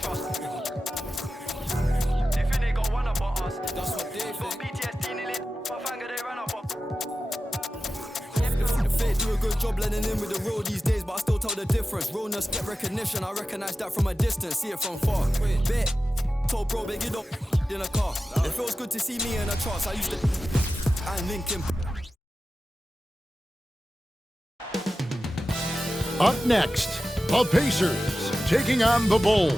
trust. They think they got one up on us. That's what they think. Got PTSD nearly, my finger they ran up on. The fake do a good job blending in with the real these days, but I still tell the difference. Realness get recognition, I recognize that from a distance, see it from far. Bet, told bro, big, you don't in a car. It feels good to see me in a charts. I used to and Lincoln. Up next, the Pacers taking on the Bulls.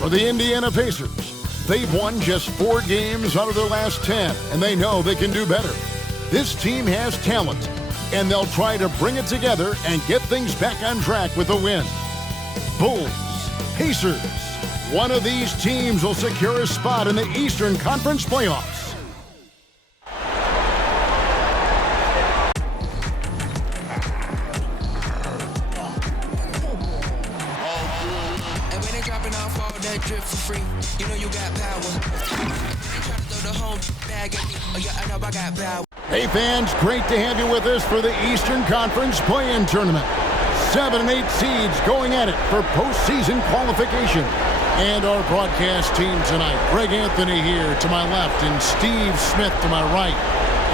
For the Indiana Pacers, they've won just 4 games out of their last 10, and they know they can do better. This team has talent, and they'll try to bring it together and get things back on track with a win. Bulls, Pacers. One of these teams will secure a spot in the Eastern Conference playoffs. Drip for free, you know you got power. Try to throw the home bag at me. Oh yeah, I know I got power. Hey fans, great to have you with us for the Eastern Conference play-in tournament. 7 and 8 seeds going at it for postseason qualification. And our broadcast team tonight, Greg Anthony here to my left and Steve Smith to my right.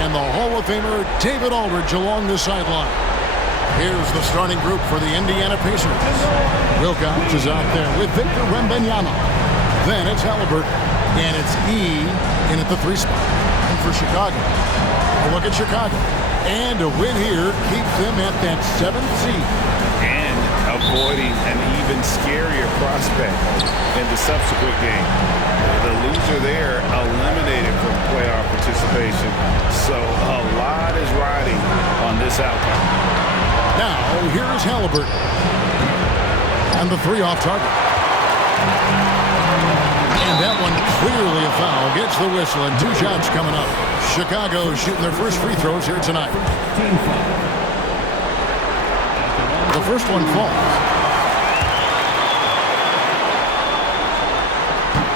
And the Hall of Famer David Aldridge along the sideline. Here's the starting group for the Indiana Pacers. Wilcox is out there with Victor Wembanyama. Then it's Halliburton, and it's E in at the 3 spot. And for Chicago, a look at Chicago. And a win here keeps them at that 7th seed. And avoiding an even scarier prospect in the subsequent game. The loser there eliminated from playoff participation. So a lot is riding on this outcome. Now, here's Halliburton. And the 3 off target. And that one clearly a foul. Gets the whistle and 2 shots coming up. Chicago shooting their first free throws here tonight. The first one falls.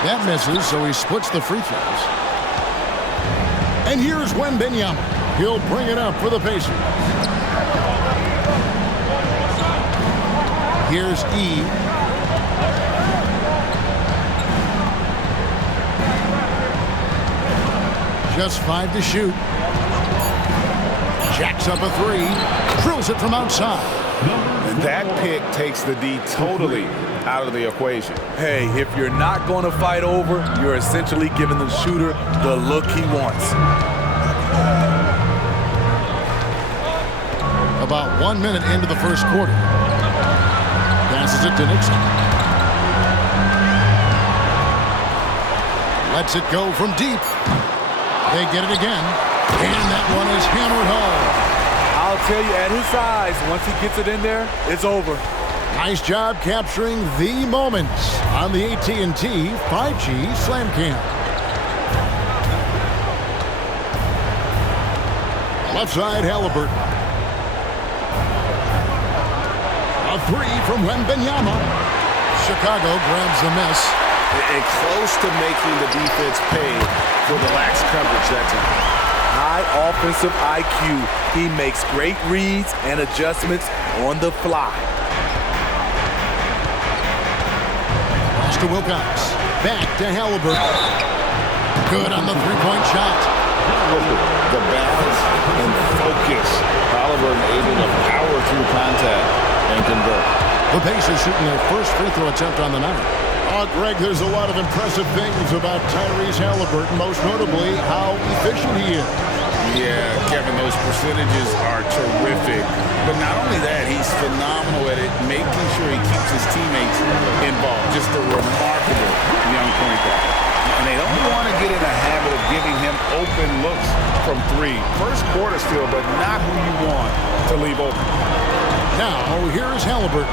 That misses, so he splits the free throws. And here's Wembanyama. He'll bring it up for the Pacers. Here's E. Just 5 to shoot. Jacks up a 3. Drills it from outside. That pick takes the D totally out of the equation. Hey, if you're not going to fight over, you're essentially giving the shooter the look he wants. About 1 minute into the first quarter. Passes it to Nixon. Lets it go from deep. They get it again. And that one is hammered home. I'll tell you, at his size, once he gets it in there, it's over. Nice job capturing the moments on the AT&T 5G Slam Cam. Left side, Halliburton. A 3 from Wembanyama. Chicago grabs the miss. And close to making the defense pay for the lax coverage that time. High offensive IQ. He makes great reads and adjustments on the fly. Pass to Wilcox. Back to Halliburton. Good on the 3-point shot. The balance and focus. Halliburton able to power through contact and convert. The Pacers shooting their first free throw attempt on the night. Greg, there's a lot of impressive things about Tyrese Halliburton, most notably how efficient he is. Yeah, Kevin, those percentages are terrific. But not only that, he's phenomenal at it, making sure he keeps his teammates involved. Just a remarkable young point guard. And they don't want to get in a habit of giving him open looks from 3. First quarter still, but not who you want to leave open. Now, here's Halliburton.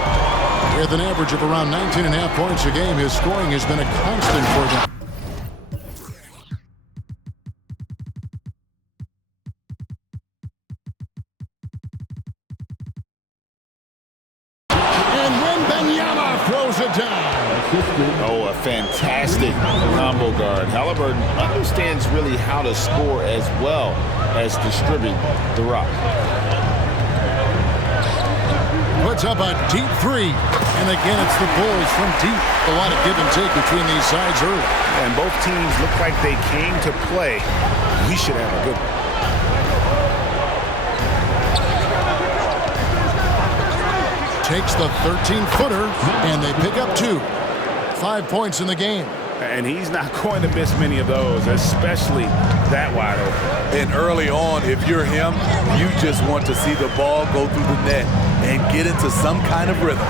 With an average of around 19.5 points a game, his scoring has been a constant for them. And Wembanyama throws it down. Oh, a fantastic combo guard. Halliburton understands really how to score as well as distribute the rock. puts up a deep three. And again, it's the Bulls from deep. A lot of give and take between these sides early. And both teams look like they came to play. We should have a good one. Takes the 13-footer, and they pick up 2. 5 points in the game. And he's not going to miss many of those, especially that wide open. And early on, if you're him, you just want to see the ball go through the net and get into some kind of rhythm.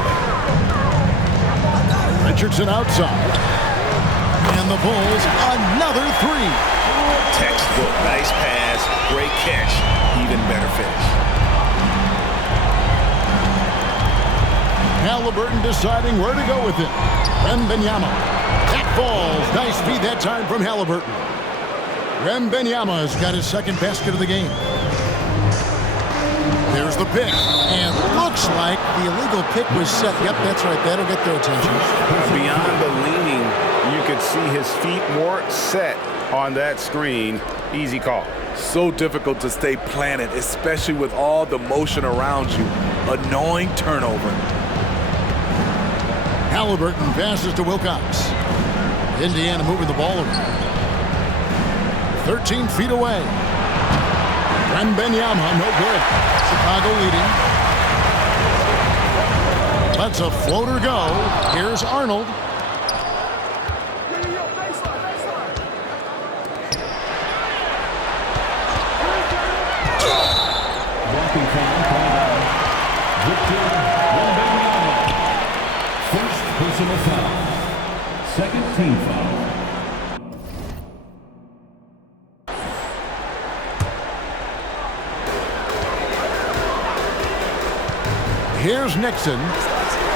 Richardson outside. And the Bulls, another 3. Textbook, nice pass, great catch, even better finish. Haliburton deciding where to go with it. Wembanyama. That falls. Nice feed that time from Haliburton. Wembanyama has got his second basket of the game. There's the pick. And looks like the illegal pick was set. Yep, that's right. That'll get their attention. Beyond the leaning, you could see his feet more set on that screen. Easy call. So difficult to stay planted, especially with all the motion around you. Annoying turnover. Haliburton passes to Wilcox. Indiana moving the ball over. 13 feet away. Wembanyama, no good. Chicago leading. Lets a floater go. Here's Arnold. Walking foul called on Victor Wembanyama. First personal foul. Second team foul. Here's Nixon.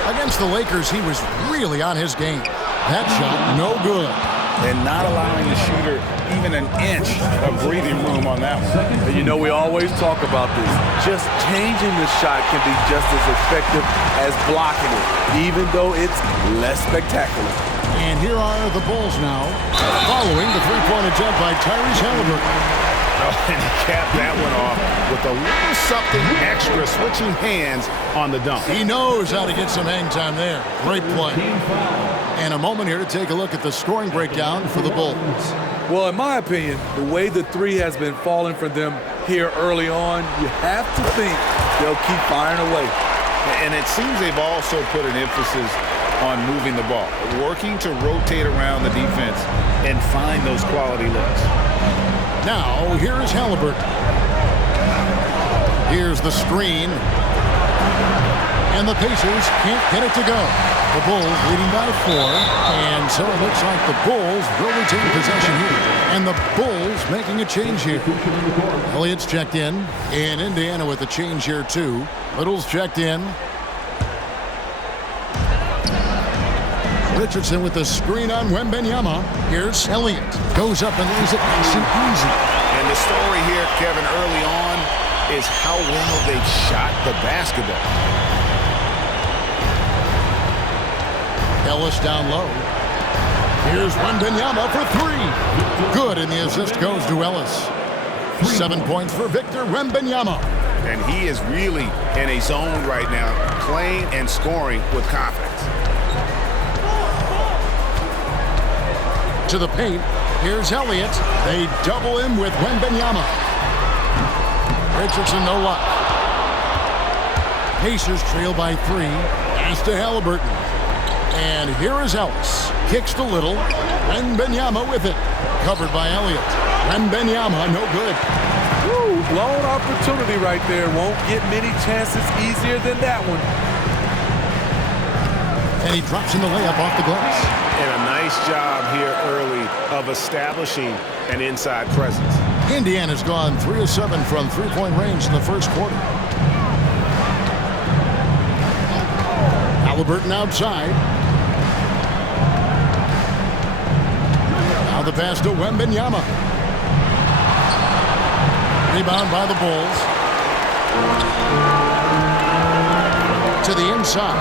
Against the Lakers, he was really on his game. That shot, no good. And not allowing the shooter even an inch of breathing room on that one. And you know, we always talk about this. Just changing the shot can be just as effective as blocking it, even though it's less spectacular. And here are the Bulls now, following the three-point attempt by Tyrese Haliburton. Oh, and he capped that one off with a little something extra, switching hands on the dunk. He knows how to get some hang time there. Great play. And a moment here to take a look at the scoring breakdown for the Bulls. Well, in my opinion, the way the three has been falling for them here early on, you have to think they'll keep firing away. And it seems they've also put an emphasis on moving the ball, working to rotate around the defense and find those quality looks. Now, here is Haliburton. Here's the screen. And the Pacers can't get it to go. The Bulls leading by 4. And so it looks like the Bulls will retain possession here. And the Bulls making a change here. Elliott's checked in. And Indiana with a change here too. Little's checked in. Richardson with the screen on Wembanyama. Here's Elliott. Goes up and leaves it nice and easy. And the story here, Kevin, early on is how well they shot the basketball. Ellis down low. Here's Wembanyama for 3. Good, and the assist goes to Ellis. 7 points for Victor Wembanyama. And he is really in a zone right now, playing and scoring with confidence. To the paint. Here's Elliott. They double him with Wembanyama. Richardson, no luck. Pacers trail by 3. Pass to Haliburton. And here is Ellis. Kicks to Little. Wembanyama with it. Covered by Elliott. Wembanyama, no good. Woo, blown opportunity right there. Won't get many chances easier than that one. And he drops in the layup off the glass. And a nice job here early of establishing an inside presence. Indiana's gone 3 of 7 from three-point range in the first quarter. Haliburton outside. Now the pass to Wembanyama. Rebound by the Bulls. To the inside.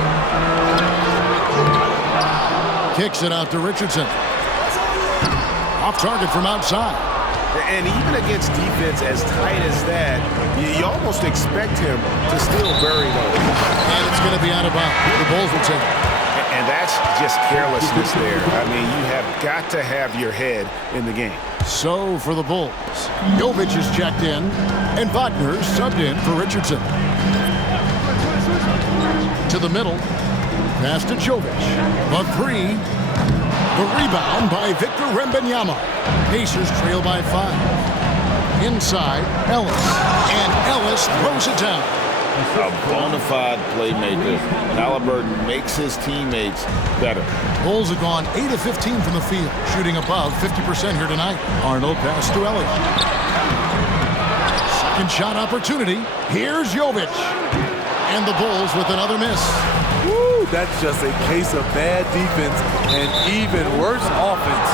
Kicks it out to Richardson. Off target from outside. And even against defense as tight as that, you almost expect him to still bury those. And it's going to be out of bounds. The Bulls will take it. And that's just carelessness there. I mean, you have got to have your head in the game. So for the Bulls, Jovic is checked in, and Wagner subbed in for Richardson. To the middle, pass to Jovic. The three. The rebound by Victor Wembanyama. Pacers trail by 5. Inside, Ellis. And Ellis throws it down. A bona fide playmaker. Halliburton makes his teammates better. Bulls have gone 8 of 15 from the field, shooting above 50% here tonight. Arnold pass to Elliott. Second shot opportunity. Here's Jovic. And the Bulls with another miss. Woo, that's just a case of bad defense and even worse offense.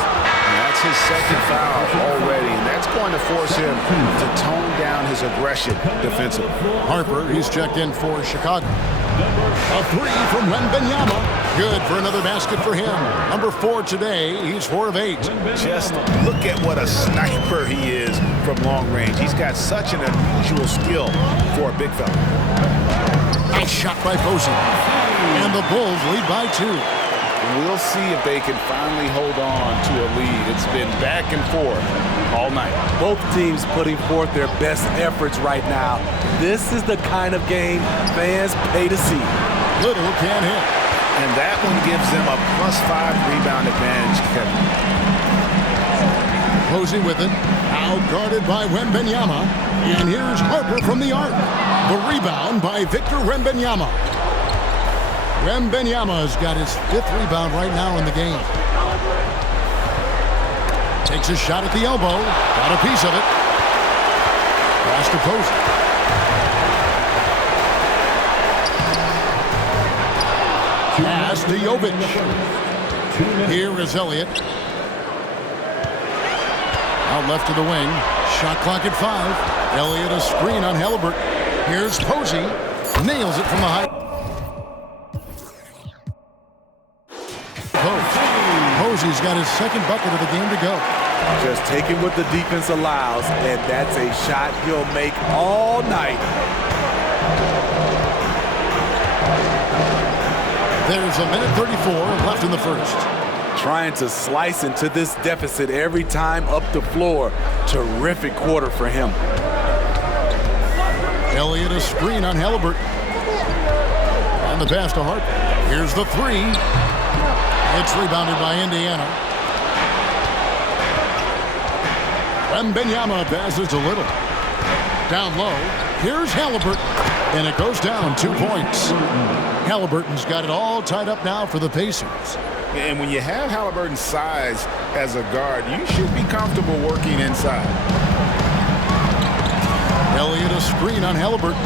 And that's his second foul already, and that's going to force him to tone down his aggression defensively. Harper, he's checked in for Chicago. A three from Wembanyama. Good for another basket for him. Number 4 today, he's 4 of 8. Just look at what a sniper he is from long range. He's got such an unusual skill for a big fella. Nice shot by Posey. And the Bulls lead by 2. We'll see if they can finally hold on to a lead. It's been back and forth all night. Both teams putting forth their best efforts right now. This is the kind of game fans pay to see. Little can't hit. And that one gives them a +5 rebound advantage, Kevin. Posey with it. Out guarded by Wembanyama. And here's Harper from the arc. The rebound by Victor Wembanyama. Wembanyama's got his 5th rebound right now in the game. Takes a shot at the elbow. Got a piece of it. Pass to Posey. Pass to Jovic. Here is Elliott. Out left to the wing. Shot clock at 5. Elliott a screen on Halliburton. Here's Posey. Nails it from the height. Posey's got his 2nd bucket of the game to go. Just taking what the defense allows, and that's a shot he'll make all night. There's a minute 34 left in the first. Trying to slice into this deficit every time up the floor. Terrific quarter for him. Elliott a screen on Halliburton. And the pass to Harper. Here's the 3. It's rebounded by Indiana. Wembanyama passes to Little. Down low. Here's Halliburton. And it goes down 2 points. Halliburton's got it all tied up now for the Pacers. And when you have Halliburton's size as a guard, you should be comfortable working inside. Elliott a screen on Halliburton.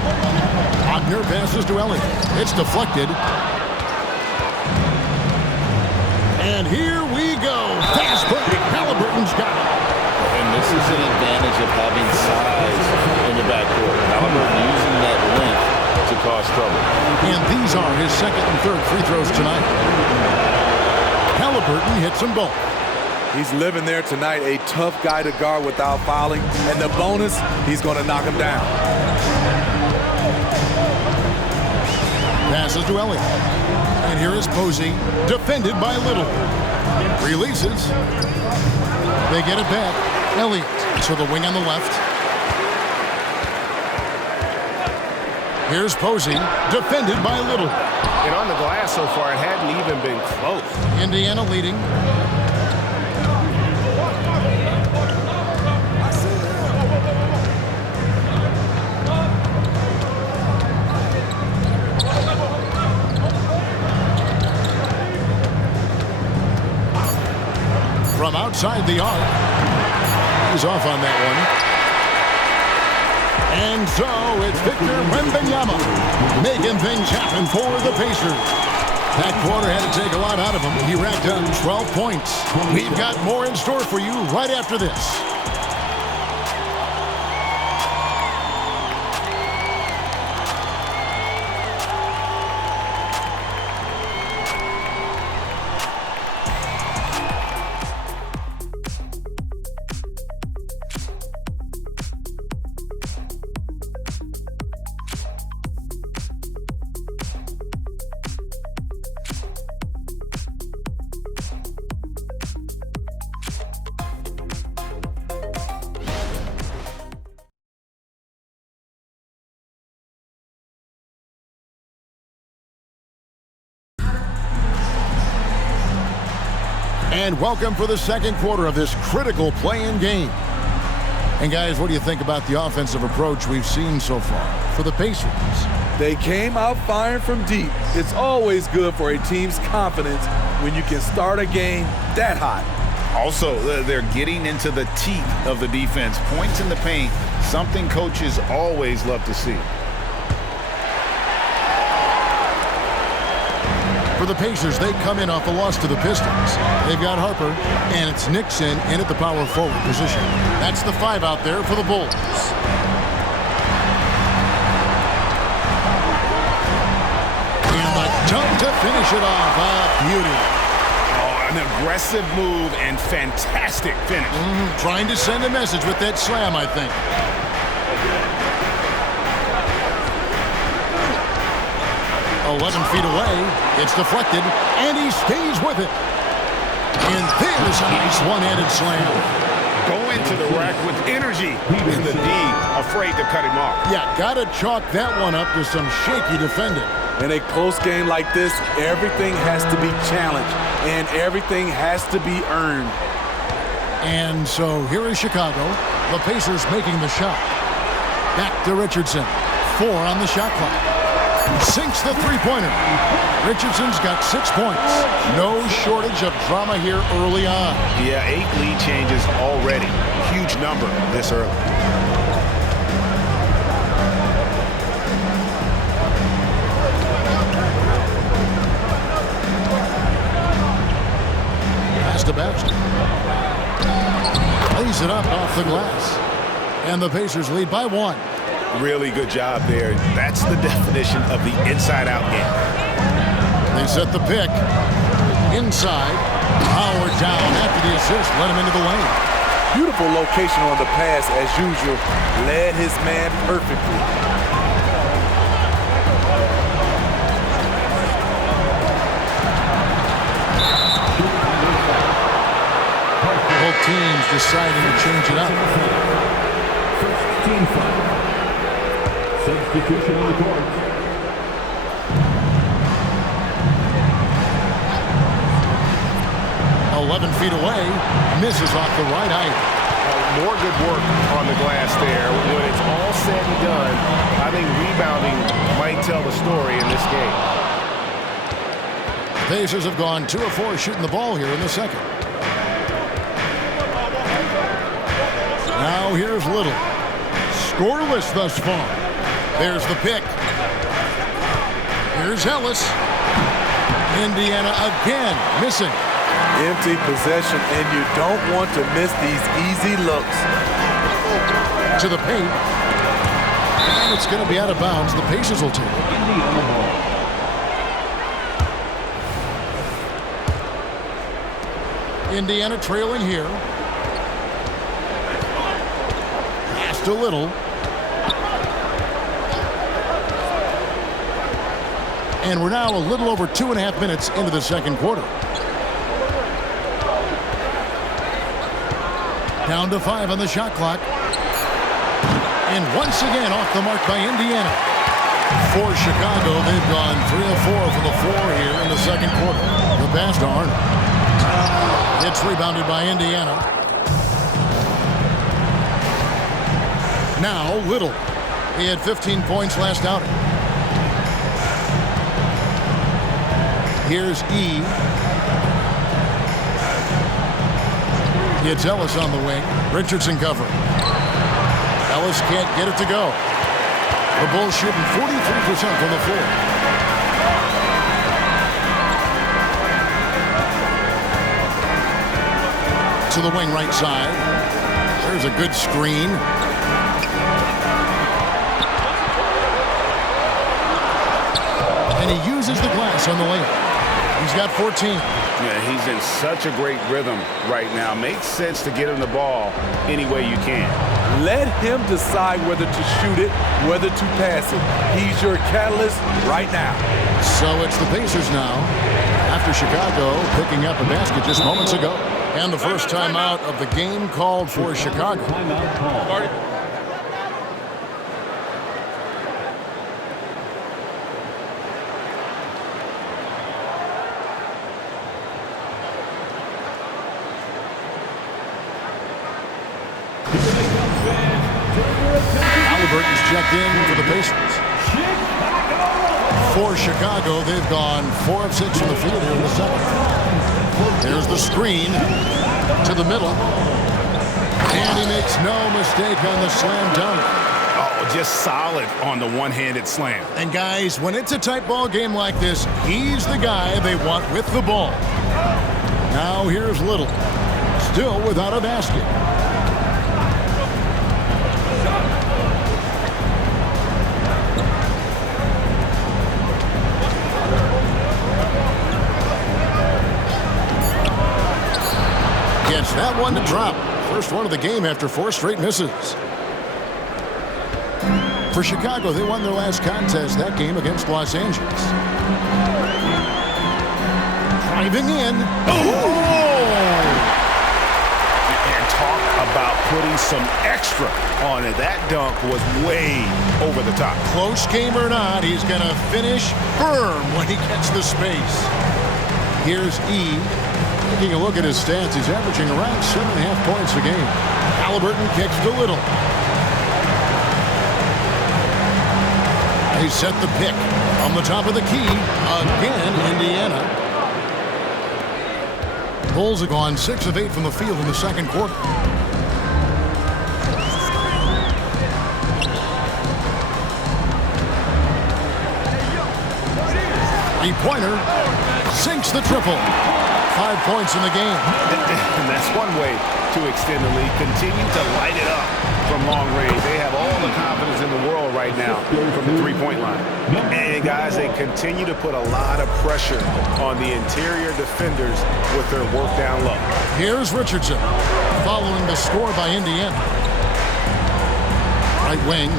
Wagner passes to Elliott. It's deflected. And here we go. Fast break. Halliburton's got it. And this is an advantage of having size in the backcourt. Halliburton using that length to cause trouble. And these are his 2nd and 3rd free throws tonight. Halliburton hits them both. He's living there tonight, a tough guy to guard without fouling. And the bonus, he's going to knock him down. Passes to Elliott. And here is Posey, defended by Little. Releases. They get it back. Elliott to the wing on the left. Here's Posey, defended by Little. And on the glass so far, it hadn't even been close. Indiana leading. From outside the arc. He's off on that one. And so it's Victor Wembanyama making things happen for the Pacers. That quarter had to take a lot out of him. He racked up 12 points. We've got more in store for you right after this. And welcome for the second quarter of this critical play-in game. And guys, what do you think about the offensive approach we've seen so far for the Pacers? They came out firing from deep. It's always good for a team's confidence when you can start a game that hot. Also, they're getting into the teeth of the defense. Points in the paint, something coaches always love to see. For the Pacers, they come in off a loss to the Pistons. They've got Harper, and it's Nixon in at the power forward position. That's the 5 out there for the Bulls. And the dunk to finish it off. Beauty. Oh, an aggressive move and fantastic finish. Trying to send a message with that slam, I think. "11 feet away, it's deflected, and he stays with it. And there's a nice one-handed slam. Go into the rack with energy, and the D afraid to cut him off. Yeah, gotta chalk that one up to some shaky defending. In a close game like this, everything has to be challenged, and everything has to be earned. And so here is Chicago, the Pacers making the shot. Back to Richardson, 4 on the shot clock. Sinks the three-pointer. Richardson's got 6 points. No shortage of drama here early on. Yeah, 8 lead changes already. Huge number this early. Pass to Baxter. Lays it up off the glass. And the Pacers lead by 1. Really good job there. That's the definition of the inside-out game. They set the pick. Inside. Howard down after the assist. Let him into the lane. Beautiful location on the pass, as usual. Led his man perfectly. Both teams deciding to change it up. First team foul. Substitution on the court. "11 feet away, misses off the right eye. More good work on the glass there. When it's all said and done, I think rebounding might tell the story in this game. The Pacers have gone 2 of 4 shooting the ball here in the second. Now here's Little. Scoreless thus far. There's the pick. Here's Ellis. Indiana again missing. Empty possession, and you don't want to miss these easy looks. To the paint. And it's going to be out of bounds. The Pacers will take it. Indiana ball. Indiana trailing here. Pass to Little. And we're now a little over 2.5 minutes into the second quarter. Down to 5 on the shot clock. And once again off the mark by Indiana. For Chicago, they've gone 3 of 4 from the floor here in the second quarter. The pass to Arnold. It's rebounded by Indiana. Now Little. He had 15 points last outing. Here's E. It's Ellis on the wing. Richardson covering. Ellis can't get it to go. The Bulls shooting 43% from the floor. To the wing right side. There's a good screen. And he uses the glass on the layup. He's got 14. Yeah, he's in such a great rhythm right now. Makes sense to get him the ball any way you can. Let him decide whether to shoot it, whether to pass it. He's your catalyst right now. So it's the Pacers now, after Chicago picking up a basket just moments ago. And the first timeout of the game called for Chicago. Timeout call. Halliburton's checked in for the Pacers. For Chicago, they've gone 4 of 6 from the field here in the second. There's the screen to the middle. And he makes no mistake on the slam dunk. Oh, just solid on the one-handed slam. And guys, when it's a tight ball game like this, he's the guy they want with the ball. Now here's Little, still without a basket. Gets that one to drop. First one of the game after 4 straight misses. For Chicago, they won their last contest, that game against Los Angeles. Driving in. And talk about putting some extra on it. That dunk was way over the top. Close game or not, he's going to finish firm when he gets the space. Here's E. Taking a look at his stats, he's averaging around 7.5 points a game. Halliburton kicks to Little. They set the pick on the top of the key. Again, Indiana. Bulls have gone 6 of 8 from the field in the second quarter. Three-pointer sinks the triple. 5 points in the game. And that's one way to extend the lead. Continue to light it up from long range. They have all the confidence in the world right now from the three-point line. And guys, they continue to put a lot of pressure on the interior defenders with their work down low. Here's Richardson following the score by Indiana. Right wing.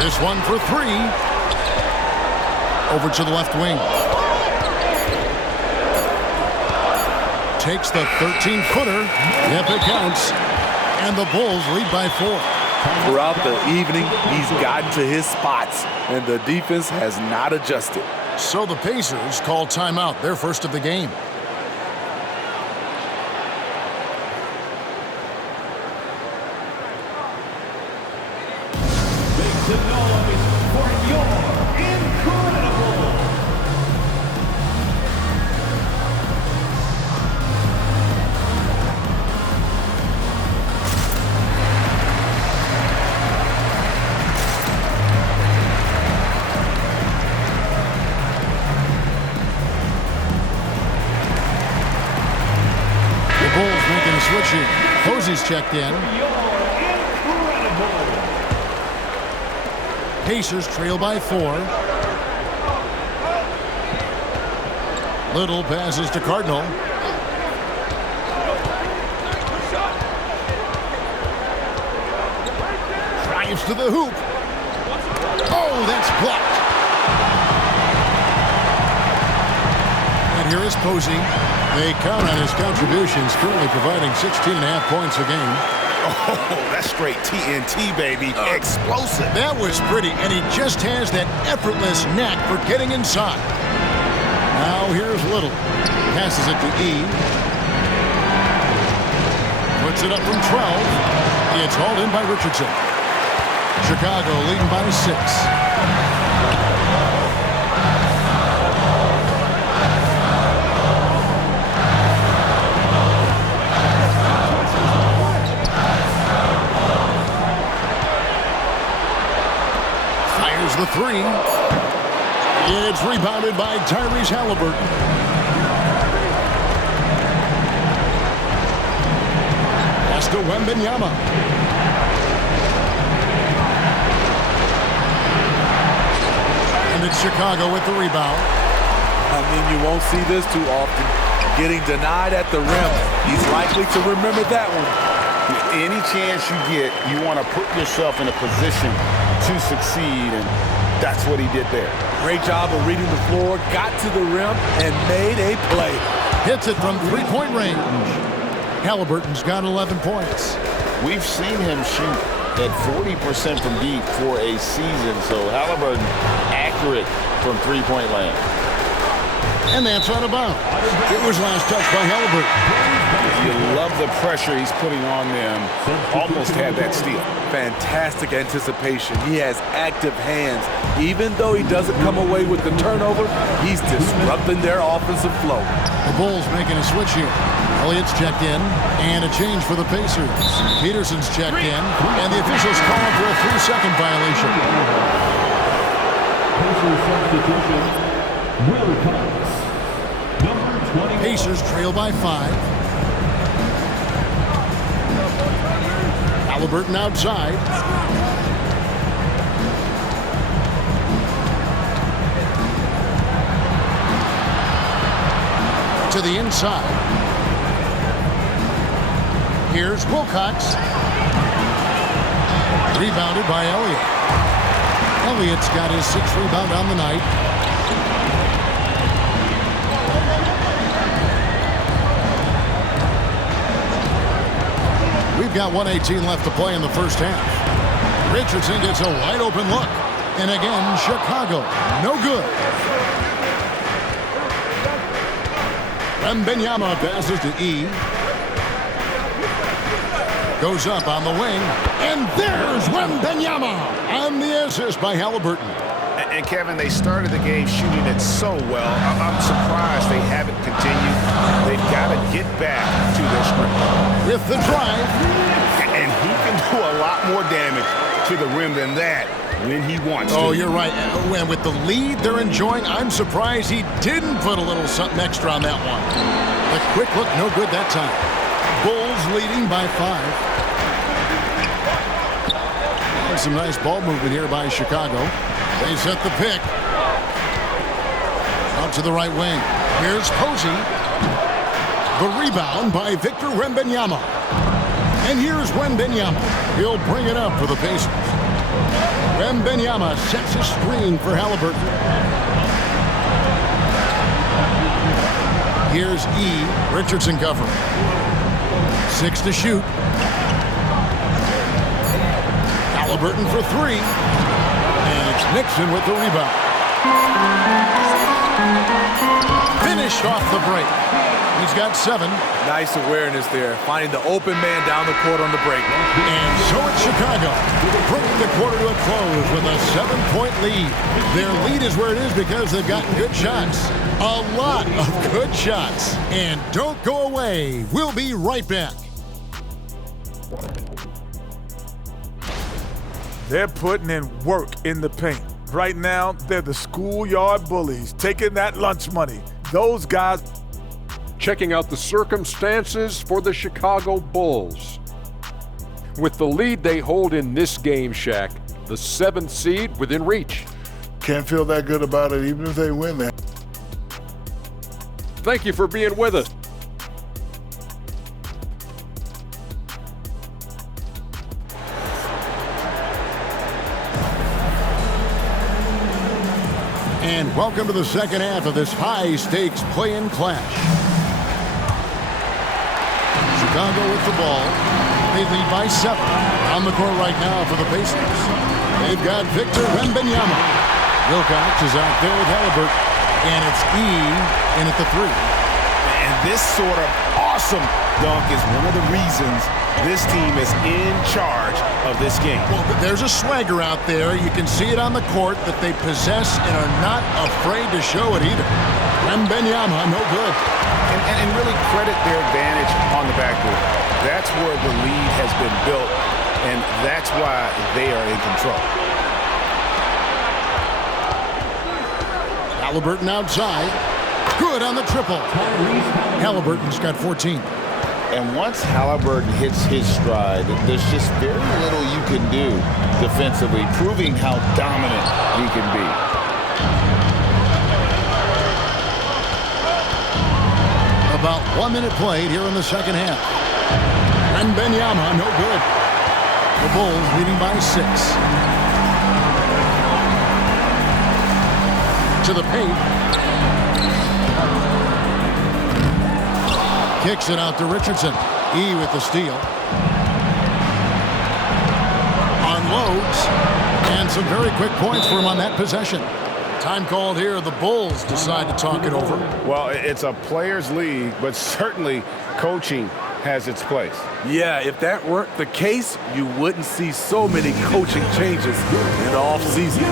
This one for 3. Over to the left wing. Takes the 13-footer. Yep, it counts. And the Bulls lead by 4. Throughout the evening, he's gotten to his spots, and the defense has not adjusted. So the Pacers call timeout, their first of the game. Switching. Posey's checked in. Pacers trail by 4. Little passes to Cardinal. Drives to the hoop. Oh, that's blocked. And here is Posey. They count on his contributions, currently providing 16.5 points a game. Oh, that's straight TNT, baby. Explosive. That was pretty, and he just has that effortless knack for getting inside. Now here's Little. Passes it to E. Puts it up from 12. It's hauled in by Richardson. Chicago leading by 6. The 3. It's rebounded by Tyrese Halliburton. Pass to Wembanyama. And it's Chicago with the rebound. I mean, you won't see this too often. Getting denied at the rim. He's likely to remember that one. Any chance you get, you want to put yourself in a position to succeed, and that's what he did there. Great job of reading the floor, got to the rim, and made a play. Hits it from three-point range. Halliburton's got 11 points. We've seen him shoot at 40% from deep for a season, so Halliburton accurate from three-point land. And that's out of bounds. It was last touched by Halliburton. You love the pressure he's putting on them. Almost had that steal. Fantastic anticipation. He has active hands. Even though he doesn't come away with the turnover, he's disrupting their offensive flow. The Bulls making a switch here. Elliott's checked in, and a change for the Pacers. Peterson's checked in, and the officials call for a 3-second violation. Pacers substitution, Wilcox. Number 20. Pacers trail by 5. Halliburton outside. To the inside. Here's Wilcox. Rebounded by Elliott. Elliott's got his 6th rebound on the night. We've got 1:18 left to play in the first half. Richardson gets a wide open look. And again, Chicago, no good. Wembanyama passes to E. Goes up on the wing. And there's Wembanyama on the assist by Halliburton. And Kevin, they started the game shooting it so well. I'm surprised they haven't continued. They've got to get back to their script. With the drive. And he can do a lot more damage to the rim than that when he wants to. Oh, you're right. And with the lead they're enjoying, I'm surprised he didn't put a little something extra on that one. The quick look, no good that time. Bulls leading by 5. Some nice ball movement here by Chicago. They set the pick. Out to the right wing. Here's Posey. The rebound by Victor Wembanyama. And here's Wembanyama. He'll bring it up for the Pacers. Wembanyama sets a screen for Halliburton. Here's E. Richardson covering. 6 to shoot. Halliburton for 3. And it's Nixon with the rebound. Finished off the break. He's got 7. Nice awareness there, finding the open man down the court on the break. And so it's Chicago, bringing the quarter to a close with a 7-point lead. Their lead is where it is because they've gotten good shots. A lot of good shots. And don't go away. We'll be right back. They're putting in work in the paint. Right now, they're the schoolyard bullies, taking that lunch money. Those guys. Checking out the circumstances for the Chicago Bulls. With the lead they hold in this game, Shaq, the 7th seed within reach. Can't feel that good about it, even if they win that. Thank you for being with us. And welcome to the second half of this high-stakes play-in clash. Chicago with the ball. They lead by 7. On the court right now for the Pacers. They've got Victor Wembanyama. Wilcox is out there with Halliburton. And it's E in at the 3. And this sort of awesome dunk is one of the reasons this team is in charge of this game. Well, there's a swagger out there. You can see it on the court that they possess and are not afraid to show it either. Wembanyama, no good. And really credit their advantage on the backboard. That's where the lead has been built, and that's why they are in control. Halliburton outside. Good on the triple. Halliburton's got 14. And once Halliburton hits his stride, there's just very little you can do defensively, proving how dominant he can be. About 1 minute played here in the second half. And Wembanyama, no good. The Bulls leading by 6. To the paint. Kicks it out to Richardson. E with the steal. Unloads. And some very quick points for him on that possession. Time called here. The Bulls decide to talk it over. Well, it's a players' league, but certainly coaching has its place. Yeah, if that weren't the case, you wouldn't see so many coaching changes in the offseason.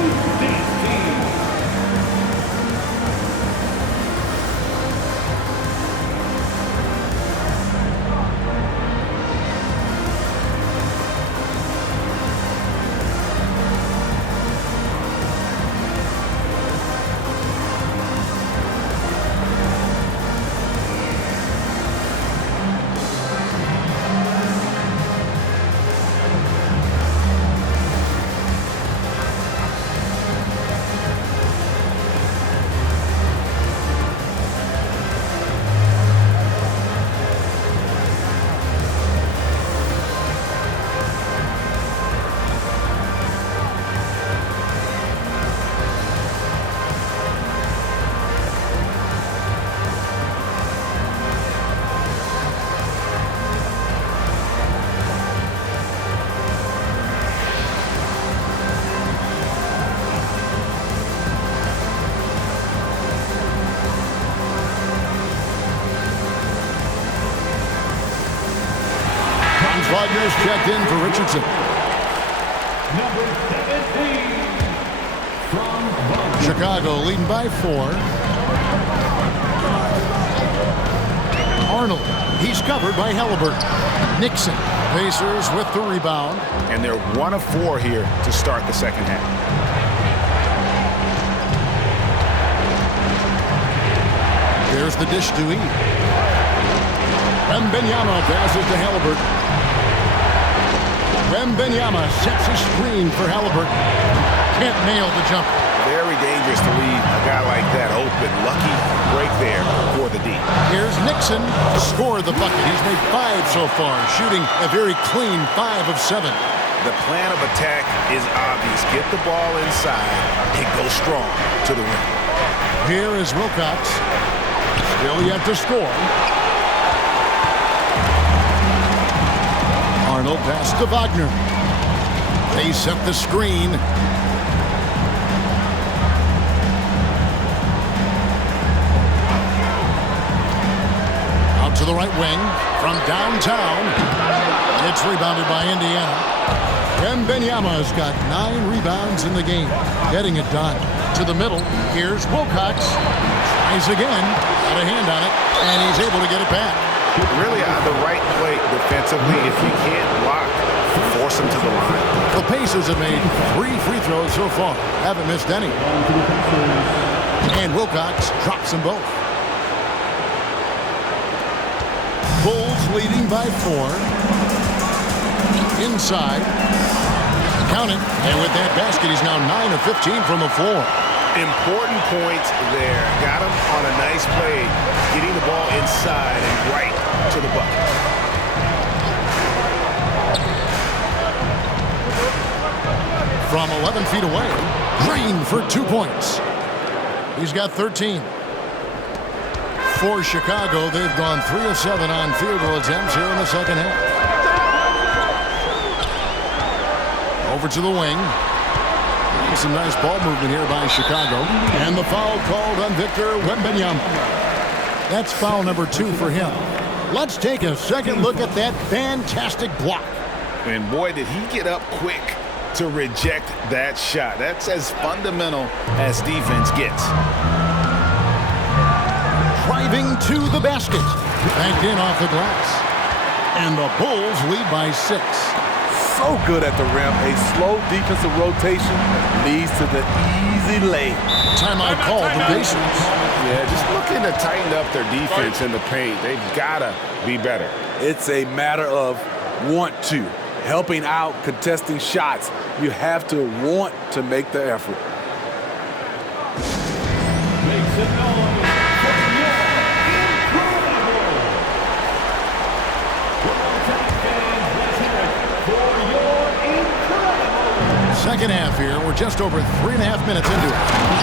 Wagner's checked in for Richardson. Number 17 from Wagner. Chicago leading by 4. Arnold, he's covered by Halliburton. Nixon, Pacers with the rebound. And they're 1 of 4 here to start the second half. There's the dish to E. Wembanyama passes to Halliburton. Wembanyama sets a screen for Halliburton. Can't nail the jumper. Very dangerous to leave a guy like that open. Lucky break there for the D. Here's Nixon to score the bucket. He's made 5 so far, shooting a very clean 5 of 7. The plan of attack is obvious. Get the ball inside and go strong to the rim. Here is Wilcox. Still yet to score. Arnold pass to Wagner. They set the screen. Out to the right wing from downtown. It's rebounded by Indiana. Wembanyama's got 9 rebounds in the game. Getting it done. To the middle. Here's Wilcox. Tries again. Got a hand on it. And he's able to get it back. Really on the right play defensively. If you can't block, force him to the line. The Pacers have made 3 free throws so far. Haven't missed any. And Wilcox drops them both. Bulls leading by 4. Inside. Count it. And with that basket, he's now 9 of 15 from the floor. Important points there. Got him on a nice play, getting the ball inside and right to the bucket. From 11 feet away, Green for 2 points. He's got 13. For Chicago, they've gone 3 of 7 on field goal attempts here in the second half. Over to the wing. Some nice ball movement here by Chicago. And the foul called on Victor Wembanyama. That's foul number 2 for him. Let's take a second look at that fantastic block. And boy, did he get up quick to reject that shot. That's as fundamental as defense gets. Driving to the basket. Banked in off the glass. And the Bulls lead by 6. So good at the rim. A slow defensive rotation leads to the easy lay. Timeout called the Pacers. Yeah, just looking to tighten up their defense in the paint. They've got to be better. It's a matter of want to. Helping out, contesting shots. You have to want to make the effort. Make some noise for your incredible. Second half here, we're just over 3.5 minutes into it.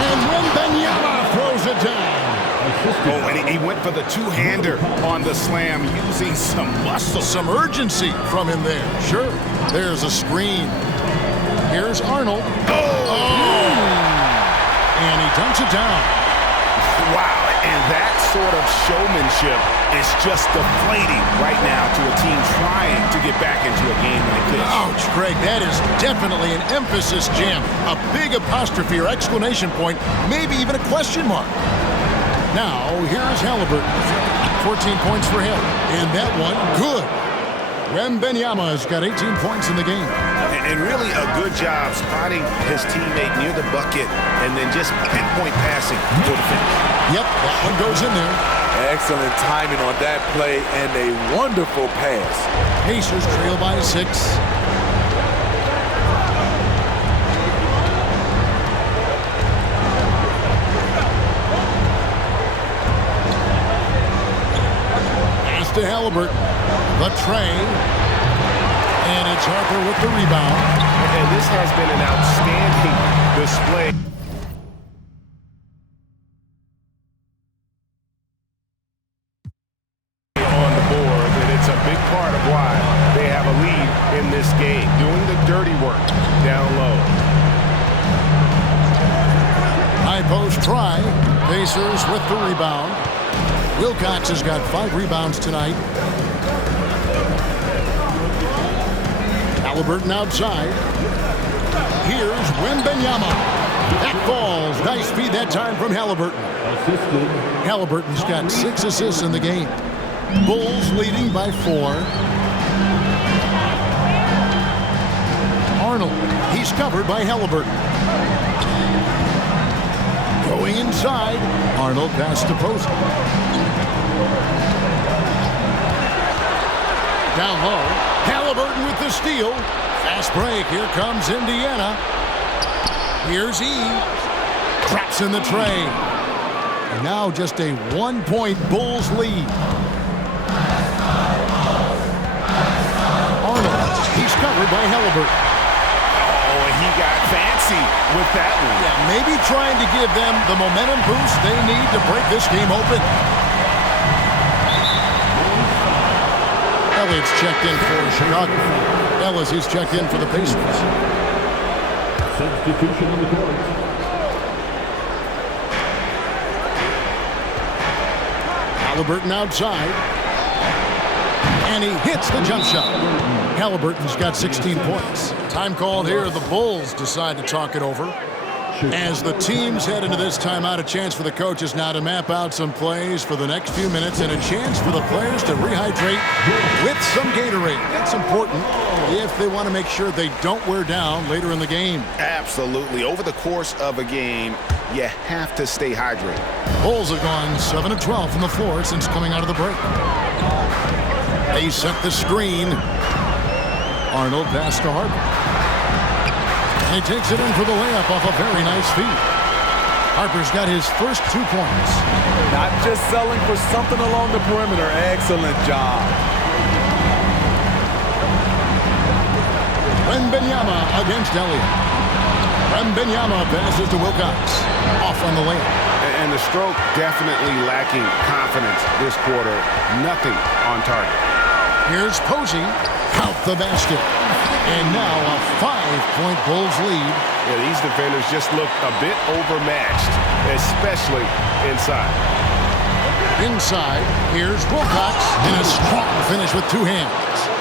And Wembanyama throws it down. Oh, and he went for the two-hander on the slam, using some muscle. Some urgency from him there. Sure. There's a screen. Here's Arnold. And he dunks it down. Wow, and that sort of showmanship is just deflating right now to a team trying to get back into a game like this. Ouch, Greg, that is definitely an emphasis jam. A big apostrophe or exclamation point, maybe even a question mark. Now, here's Halliburton. 14 points for him. And that one, good. Wembanyama has got 18 points in the game. And really a good job spotting his teammate near the bucket and then just pinpoint passing for the finish. Yep, that one goes in there. Excellent timing on that play and a wonderful pass. Pacers trail by 6. Pass to Halliburton. The tray. And it's Harper with the rebound. And this has been an outstanding display. On the board, and it's a big part of why they have a lead in this game, doing the dirty work down low. High post try. Pacers with the rebound. Wilcox has got 5 rebounds tonight. Halliburton outside. Here's Wembanyama. That falls. Nice feed that time from Halliburton. Halliburton's got 6 assists in the game. Bulls leading by 4. Arnold. He's covered by Halliburton. Going inside. Arnold pass to Posey. Down low. Halliburton with the steal. Fast break. Here comes Indiana. Here's E. Traps in the tray. And now just a 1-point Bulls lead. Arnold. He's covered by Halliburton. Oh, he got fancy with that one. Yeah, maybe trying to give them the momentum boost they need to break this game open. Elliott's checked in for Chicago. Ellis, he's checked in for the Pacers. Substitution on the court. Halliburton outside. And he hits the jump shot. Halliburton's got 16 points. Time called here. The Bulls decide to talk it over. As the teams head into this timeout, a chance for the coaches now to map out some plays for the next few minutes and a chance for the players to rehydrate with some Gatorade. That's important if they want to make sure they don't wear down later in the game. Absolutely. Over the course of a game, you have to stay hydrated. Bulls have gone 7 of 12 from the floor since coming out of the break. They set the screen. Arnold pass to Harper. And he takes it in for the layup off a very nice feed. Harper's got his first 2 points. Not just selling for something along the perimeter. Excellent job. Wembanyama against Elliott. Wembanyama passes to Wilcox. Off on the layup. And the stroke definitely lacking confidence this quarter. Nothing on target. Here's Posey. Out the basket. And now a 5-point Bulls lead. Yeah, these defenders just look a bit overmatched, especially inside. Inside, here's Wilcox. And a strong finish with 2 hands.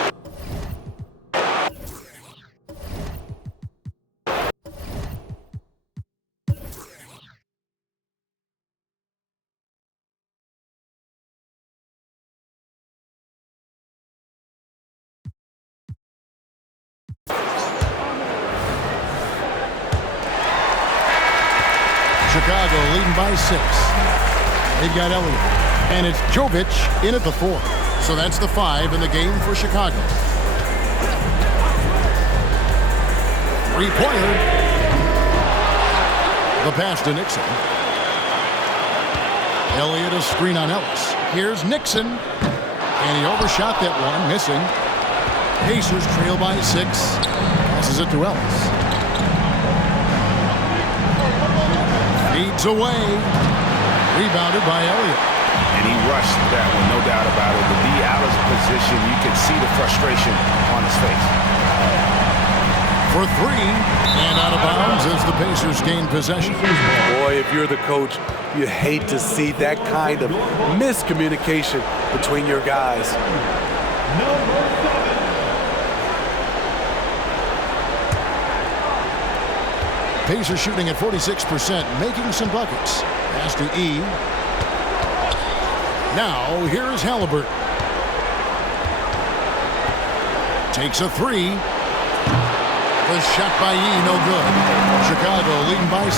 Chicago leading by 6. They've got Elliott. And it's Jovic in at the 4. So that's the 5 in the game for Chicago. 3-pointer. The pass to Nixon. Elliott a screen on Ellis. Here's Nixon. And he overshot that one, missing. Pacers trail by 6. Passes it to Ellis. Is away. Rebounded by Elliott. And he rushed that one, no doubt about it. To be out of position, you can see the frustration on his face. For three, and out of bounds as the Pacers gain possession. Boy, if you're the coach, you hate to see that kind of miscommunication between your guys. Pacers shooting at 46%, making some buckets. Pass to E. Now, here's Halliburton. Takes a three. The shot by E, no good. Chicago leading by 6.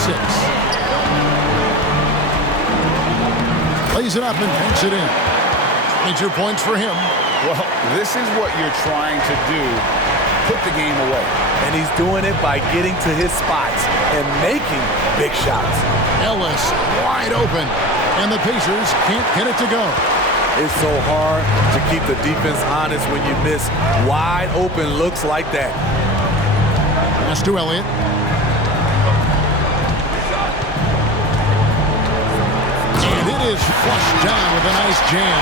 Plays it up and banks it in. Major points for him. Well, this is what you're trying to do. Put the game away. And he's doing it by getting to his spots and making big shots. Ellis wide open, and the Pacers can't get it to go. It's so hard to keep the defense honest when you miss wide open looks like that. Pass to Elliott. And it is flushed down with a nice jam.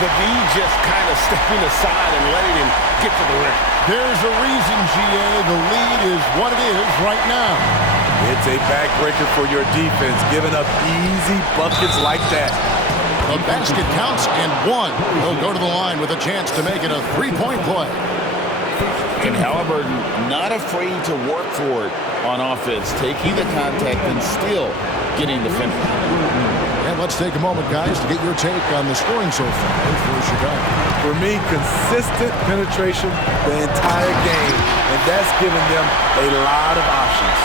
The D just kind of stepping aside and letting him get to the rim. There's a reason, GA. The lead is what it is right now. It's a backbreaker for your defense, giving up easy buckets like that. The basket counts and one. He'll go to the line with a chance to make it a three-point play. And Halliburton not afraid to work for it on offense, taking the contact and still getting the finish. And let's take a moment, guys, to get your take on the scoring so far for Chicago. For me, consistent penetration the entire game, and that's given them a lot of options.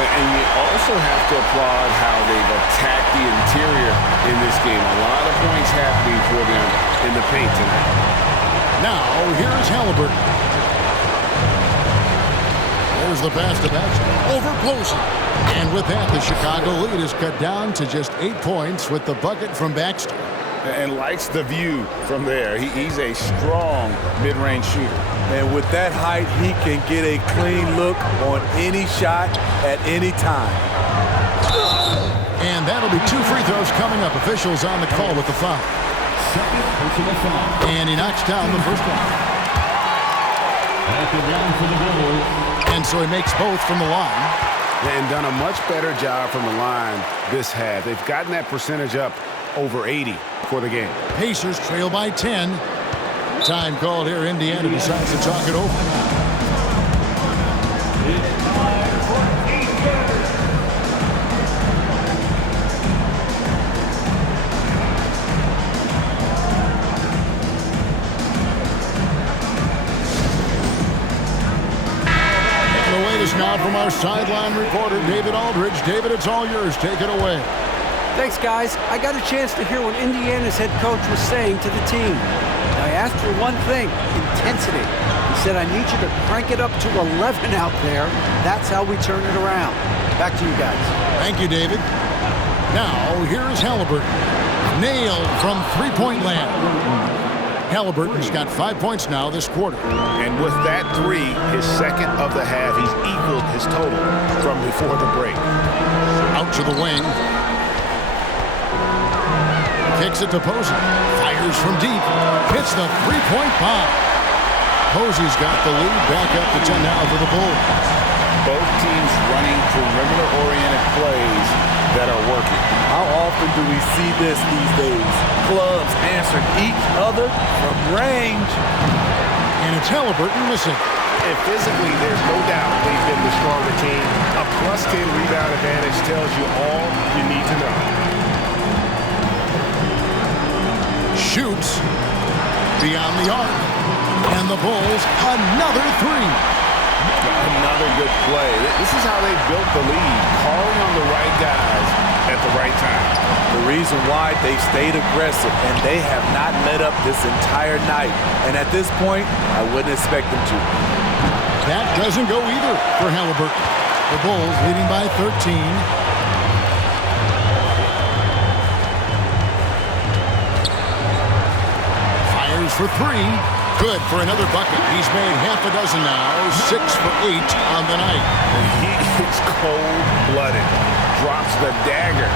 And you also have to applaud how they've attacked the interior in this game. A lot of points happening for them in the paint tonight. Now, here's Halliburton. There's the pass to Baxter. Over Posey. And with that, the Chicago lead is cut down to just 8 points with the bucket from Baxter. And likes the view from there. He's a strong mid-range shooter. And with that height, he can get a clean look on any shot at any time. And that'll be 2 free throws coming up. Officials on the call with the foul. And he knocks down the first one. And so he makes both from the line. And done a much better job from the line this half. They've gotten that percentage up over 80 for the game. Pacers trail by 10. Time called here. Indiana decides to talk it over. Now from our sideline reporter, David Aldridge. David, it's all yours. Take it away. Thanks, guys. I got a chance to hear what Indiana's head coach was saying to the team. I asked for one thing, intensity. He said, I need you to crank it up to 11 out there. That's how we turn it around. Back to you guys. Thank you, David. Now, here is Halliburton. Nailed from three-point land. Halliburton's got 5 points now this quarter. And with that three, his second of the half, he's equaled his total from before the break. Out to the wing. Kicks it to Posey. Fires from deep. Hits the three-point bomb. Posey's got the lead. Back up to 10 now for the Bulls. Both teams running perimeter-oriented plays that are working. How often do we see this these days? Clubs answering each other from range. And it's Halliburton missing. And physically, there's no doubt they've been the stronger team. A +10 rebound advantage tells you all you need to know. Shoots beyond the arc. And the Bulls, another three. Another good play. This is how they built the lead, calling on the right guys at the right time. The reason why they've stayed aggressive, and they have not let up this entire night. And at this point, I wouldn't expect them to. That doesn't go either for Halliburton. The Bulls leading by 13. Fires for three. Good for another bucket. He's made half a dozen now. 6 for 8 on the night. He is cold-blooded. drops the dagger,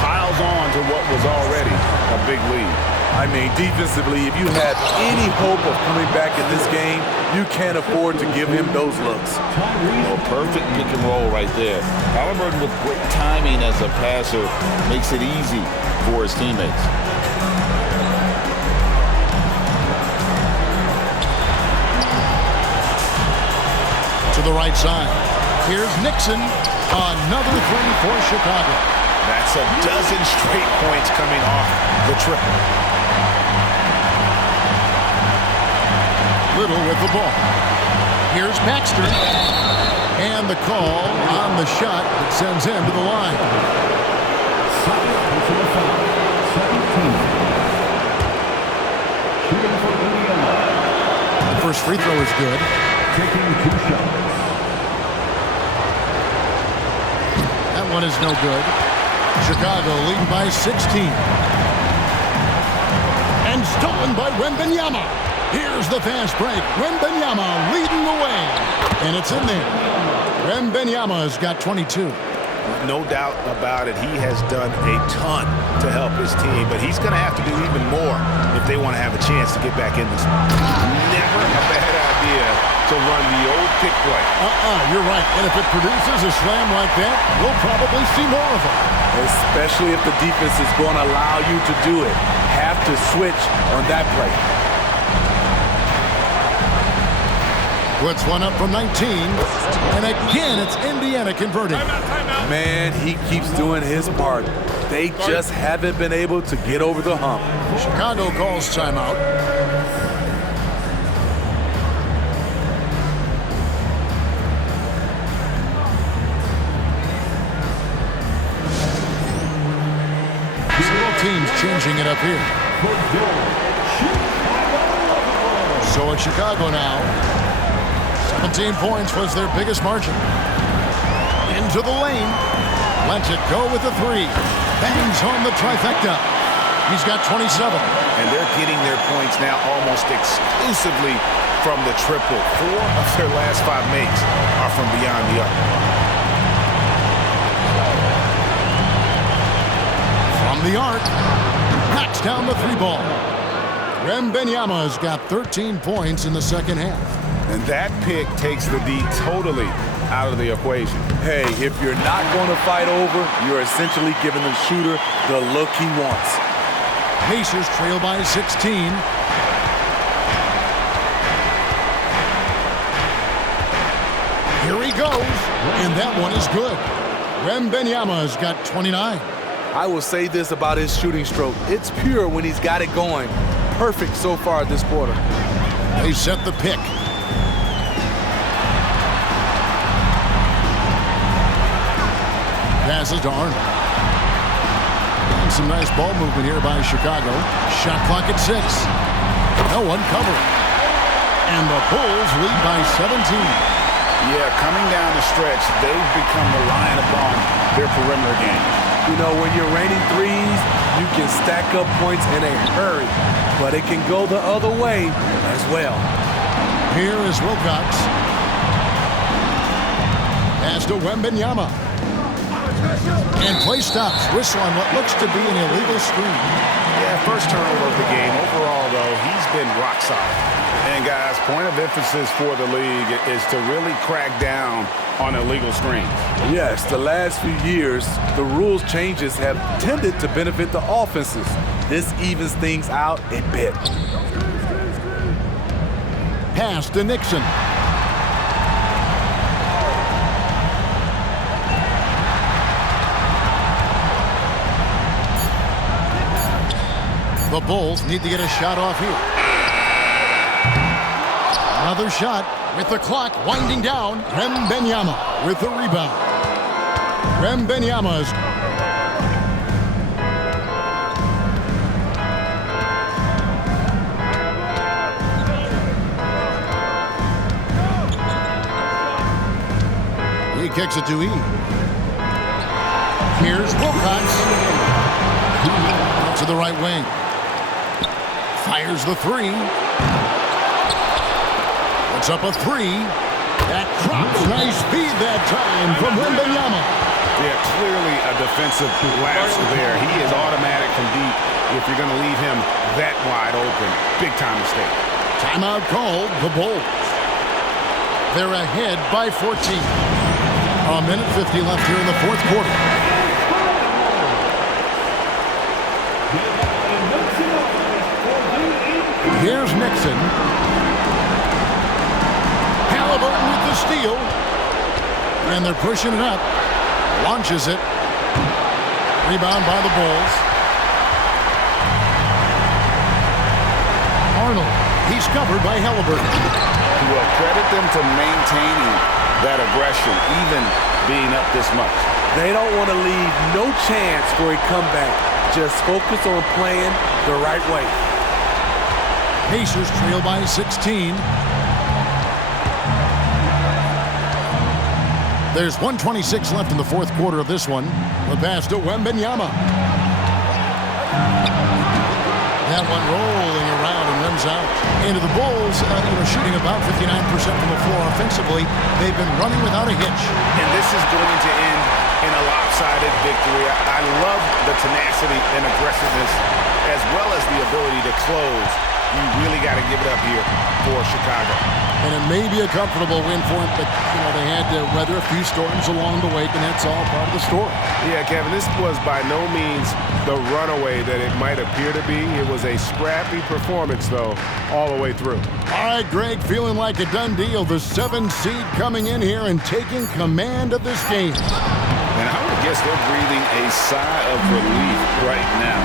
piles on to what was already a big lead. I mean, defensively, if you have any hope of coming back in this game, you can't afford to give him those looks. Well, perfect pick and roll right there. Halliburton with great timing as a passer makes it easy for his teammates. To the right side. Here's Nixon. Another three for Chicago. That's a dozen straight points coming off the triple. Little with the ball. Here's Baxter. And the call on the shot that sends him to the line. Second personal foul, 17. Shooting for Indiana. The first free throw is good. Taking 2 shots. That one is no good. Chicago leading by 16. And stolen by Wembanyama. Here's the fast break. Wembanyama leading the way. And it's in there. Wembanyama has got 22. No doubt about it. He has done a ton to help his team, but he's going to have to do even more if they want to have a chance to get back in this. Never a bad idea to run the old pick play. You're right. And if it produces a slam like that, we'll probably see more of it. Especially if the defense is going to allow you to do it. Have to switch on that play. Puts one up from 19. And again, it's Indiana converting. Man, he keeps doing his part. They just haven't been able to get over the hump. Chicago calls timeout. Several teams changing it up here. So it's Chicago now. 17 points was their biggest margin. Into the lane. Lets it go with the three. Bangs home the trifecta. He's got 27. And they're getting their points now almost exclusively from the triple. 4 of their last 5 makes are from beyond the arc. From the arc. Knocks down the 3 ball. Wembanyama's got 13 points in the second half. And that pick takes the D totally out of the equation. Hey, if you're not going to fight over, you're essentially giving the shooter the look he wants. Pacers trail by 16. Here he goes, and that one is good. Wembanyama's got 29. I will say this about his shooting stroke. It's pure when he's got it going. Perfect so far this quarter. They set the pick. Passes to Arnold. And some nice ball movement here by Chicago. Shot clock at 6. No one covering. And the Bulls lead by 17. Yeah, coming down the stretch, they've become reliant upon their perimeter game. You know, when you're raining threes, you can stack up points in a hurry. But it can go the other way as well. Here is Wilcox. Pass to Wembanyama. And play stops. Whistle on what looks to be an illegal screen. Yeah, first turnover of the game. Overall, though, he's been rock solid. And, guys, point of emphasis for the league is to really crack down on illegal screens. Yes, the last few years, the rules changes have tended to benefit the offenses. This evens things out a bit. Pass to Nixon. The Bulls need to get a shot off here. Another shot with the clock winding down. Wembanyama with the rebound. Wembanyama's. He kicks it to E. Here's Wilcox. Out to the right wing. Fires the 3. Puts up a 3. That drops. Nice feed that time from Wembanyama. Yeah, clearly a defensive lapse there. He is automatic from deep if you're going to leave him that wide open. Big time mistake. Timeout called, the Bulls. They're ahead by 14. A minute 50 left here in the fourth quarter. Here's Nixon. Halliburton with the steal. And they're pushing it up. Launches it. Rebound by the Bulls. Arnold. He's covered by Halliburton. Well, credit them to maintaining that aggression, even being up this much. They don't want to leave no chance for a comeback. Just focus on playing the right way. Pacers trail by 16. There's 1:26 left in the fourth quarter of this one. The pass to Wembanyama. That one rolling around and rims out. Into the Bulls, shooting about 59% from the floor offensively. They've been running without a hitch. And this is going to end in a lopsided victory. I love the tenacity and aggressiveness as well as the ability to close. You really got to give it up here for Chicago. And it may be a comfortable win for them, but they had to weather a few storms along the way, and that's all part of the story. Yeah, Kevin, this was by no means the runaway that it might appear to be. It was a scrappy performance, though, all the way through. All right, Greg, feeling like a done deal. The 7th seed coming in here and taking command of this game. And I would guess they're breathing a sigh of relief right now.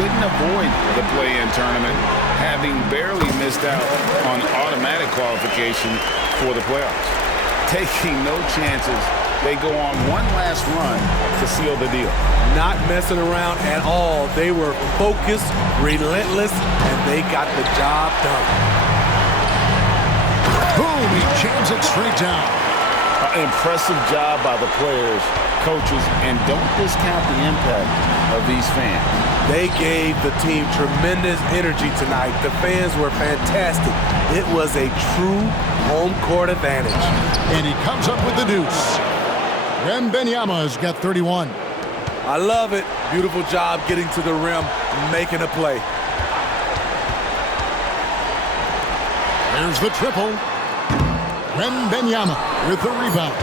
Couldn't avoid the play-in tournament, having barely missed out on automatic qualification for the playoffs. Taking no chances, they go on one last run to seal the deal. Not messing around at all. They were focused, relentless, and they got the job done. Boom, he jams it straight down. Impressive job by the players, coaches, and don't discount the impact of these fans. They gave the team tremendous energy tonight. The fans were fantastic. It was a true home court advantage. And he comes up with the deuce. Wembanyama's got 31. I love it. Beautiful job getting to the rim, making a play. There's the triple. Wembanyama with the rebound.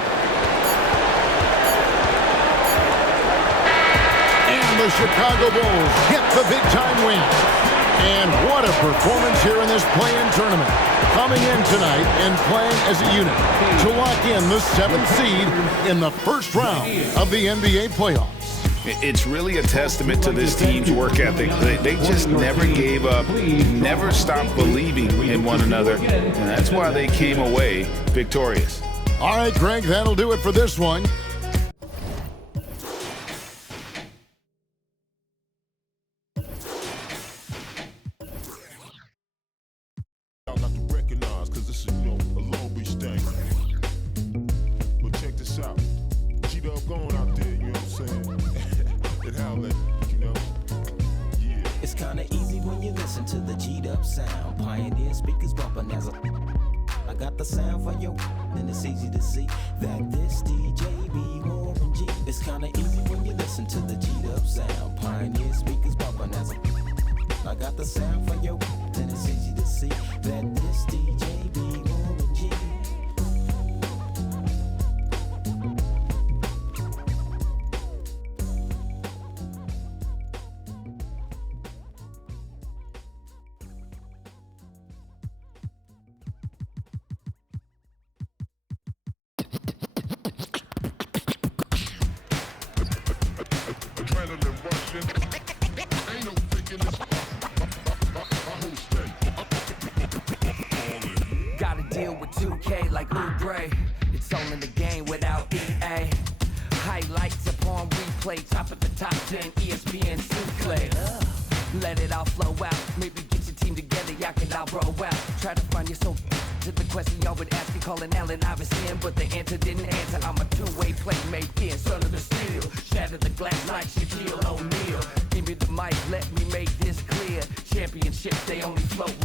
And the Chicago Bulls hit the big-time win. And what a performance here in this play-in tournament. Coming in tonight and playing as a unit to lock in the 7th seed in the first round of the NBA playoffs. It's really a testament to this team's work ethic. They just never gave up, never stopped believing in one another, and that's why they came away victorious. All right, Greg, that'll do it for this one. Gotta deal with 2K like Oubre. It's all in the game without EA. Highlights upon replay, top of the top 10, ESPN Sinclair. Let it all flow out. Maybe get your team together, y'all can all roll out. Try to find your soul to the question y'all would ask me, calling Allen Iverson, but the answer didn't answer. I'm a two-way playmaker, son of the steel. Shatter the glass like Shaquille O'Neal. Give me the mic, let me make this clear. Championships, they only float